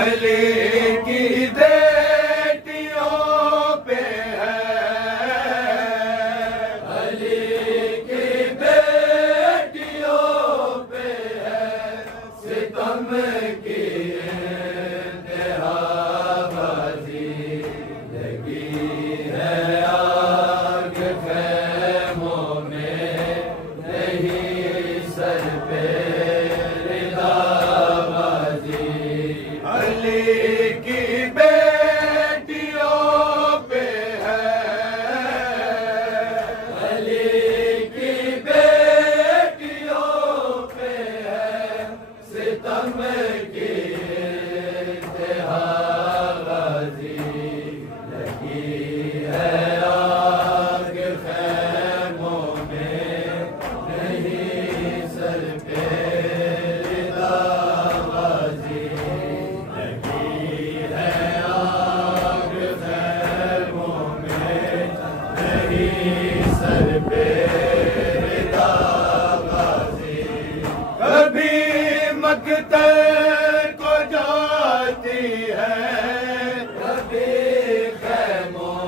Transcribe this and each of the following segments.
अली की बेटियों पे है, अली की बेटियों पे है सितम की इंतहाबाजी। लगी है आग ख़ैमों में, नहीं सर पे अली की बेटियों पे है, अली की बेटियों पे है सितम की इंतहाबाजी। लगी है आग ख़ैमों में, नहीं सर पे कभी मकतल को जाती है, कभी ख़ैमों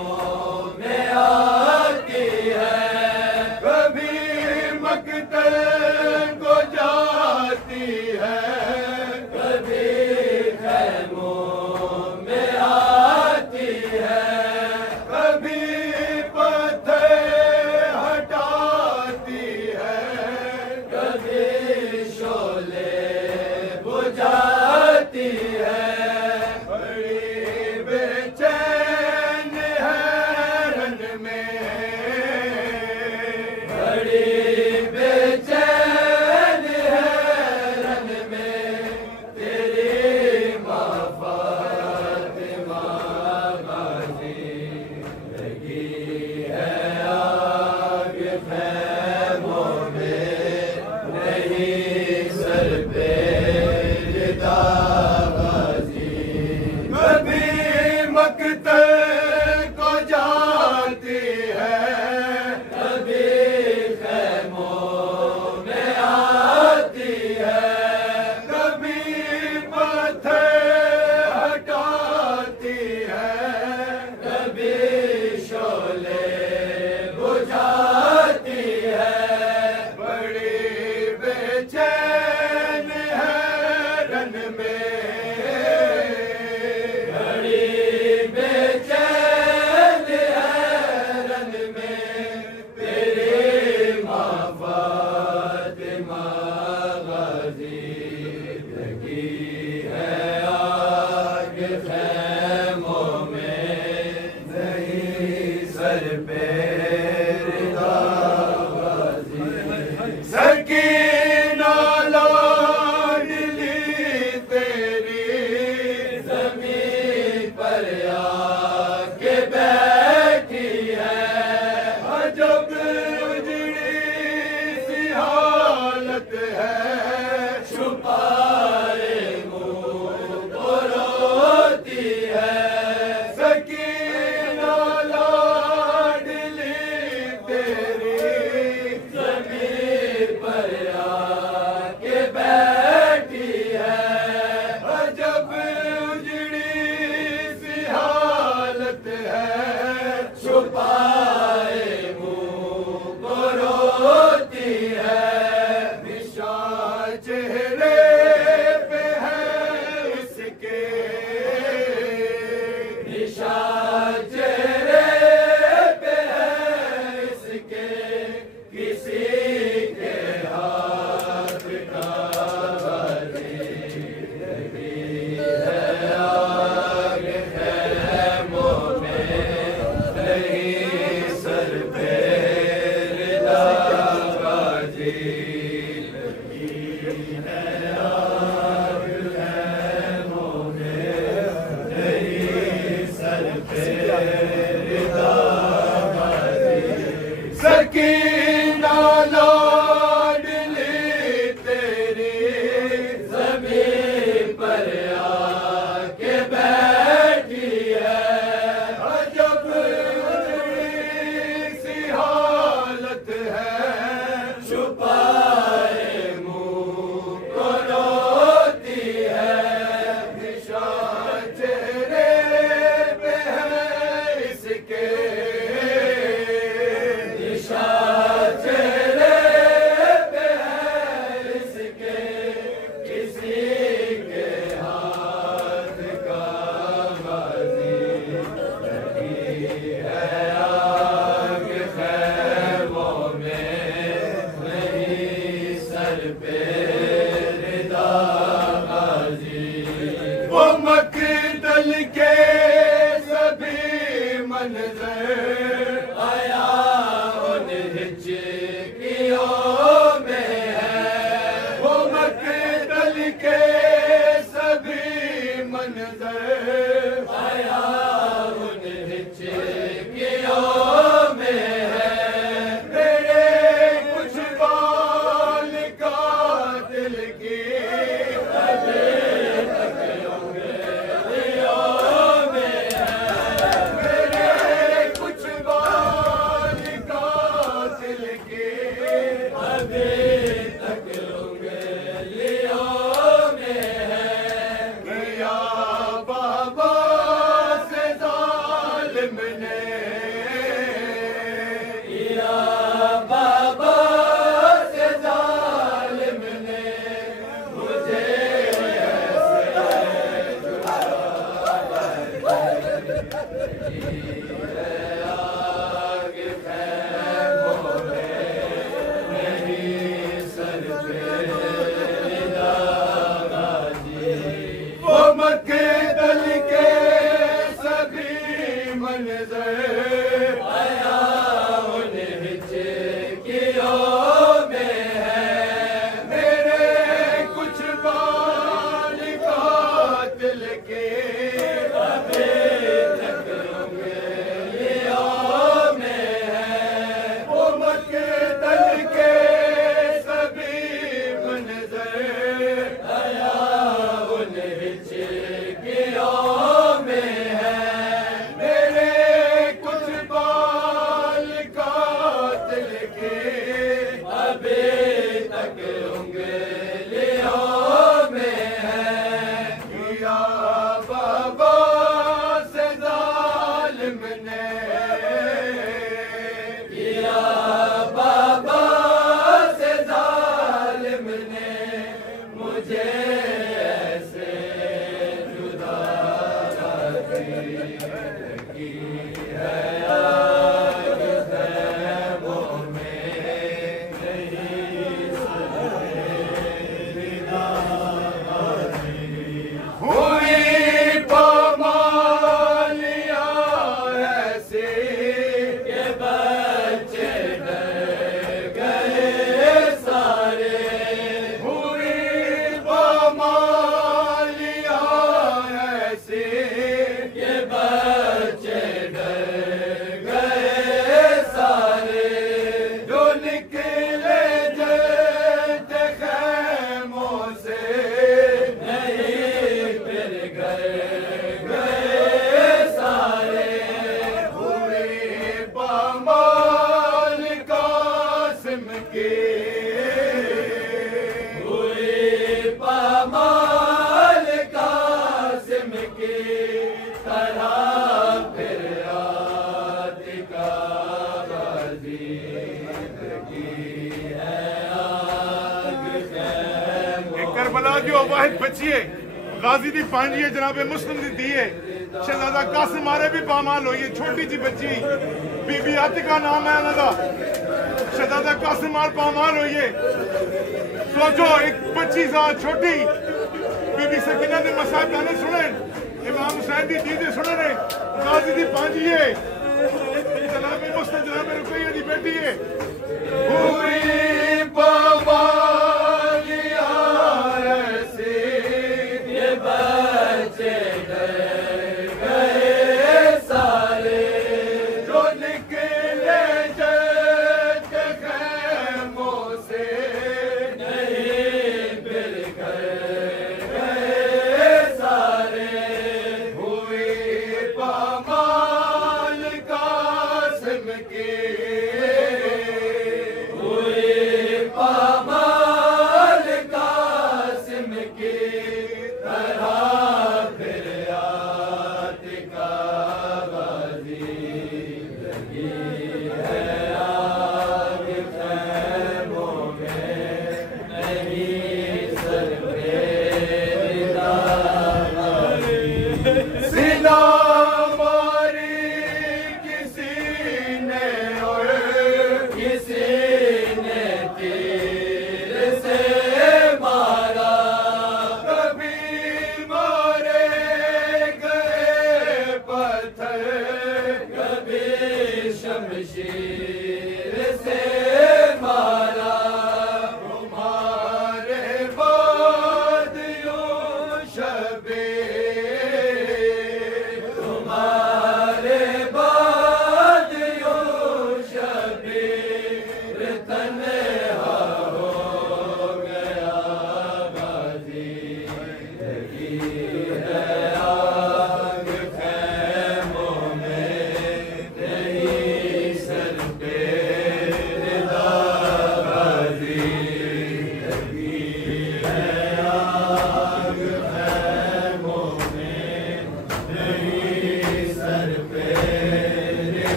में आती है, कभी मकतल को जाती है, कभी ख़ैमों में आती है, कभी पत्थर हटाती है, कभी शोले बुझाती है। बड़ी बेचैन है रन में, बड़ी बेचैन है रन में तेरी माँ फातिमा गाज़ी। लगी है आग ख़ैमों में, नहीं सर पे दाग़ी। कभी मकतल को जाती है, कभी ख़ैमों में आती है, कभी पत्थर हटाती है, कभी शोले बुझाती है। बड़ी बेचैन है रन में, बड़ी बेचैन है रन में तेरी माँ फातिमा गाज़ी। लगी है आग ख़ैमों में, नहीं सर पे दाग़ी। सकीना लाडली तेरी ज़मीन पर आके बैठी है, अजब उजड़ी सी हालत है, छुपाए मुँह को रोती है। सकीना लाडली तेरी ज़मीन पर आके बैठी है, अजब उजड़ी सी हालत है, छुपाए मुँह को रोती है। निशान चेहरे पे है इसके, निशान चेहरे पे है इसके, किसी के हाथ का लगी है आग ख़ैमों में, नहीं सर पे दाग़ी। लगी है आग ख़ैमों में, नहीं सर पे दाग़ी। सकीना लाडली तेरी ज़मीन पर आके बैठी है, अजब उजड़ी सी हालत है, छुपाए मुँह को कातिल की अभी तक उंगलियों में है। मेरे कुछ बाल कातिल के अभी तक उंगलियों में है। किया बाबा से जालिम ने, किया बाबा से जालिम ने मुझे आगे खैमों में नहीं सर पे दागाजी। वो मक्दल के सभी मंजर आया उन हिचकियों में है। मेरे कुछ बाल कातिल के अभी तक उंगलियों में है। वो मक्दल के सभी मंजर आया उन हिचकियों में है। मेरे कुछ बाल कातिल के अभी तक उंगलियों में है। किया बाबा से जालिम ने, किया बाबा से जालिम ने मुझे ऐसे जुदा की है। आग खैमों में नहीं हुई पामालियाँ ऐसी के बच्चे डर गए सारे। हुई पामालियाँ ऐसी के बच्चे डर गए सारे। जो निकले जैसे खैमों से नहीं फिर गए सारे। हुए पामाल कासिम के, हुए पामाल कासिम के तरह फिर आतिका बाजी की है। आग खैमों करबला जो वाहिद बची है गाजी दी पांजी है जनाबे मुस्लिम दी दी है। शहजादा कासिम मारे भी पामाल हुई है। छोटी जी बच्ची बीबी आतिका नाम है उनका। शहजादा कासिम मार पामाल हुई है। सोचो एक बच्ची सा छोटी बीबी सकीना ने मसाइब गाने सुने, इमाम हुसैन दी दीदे सुने ने। गाजी दी पांजी है जनाबे मुस्लिम जनाबे रुकैया दी बेटी है। हुई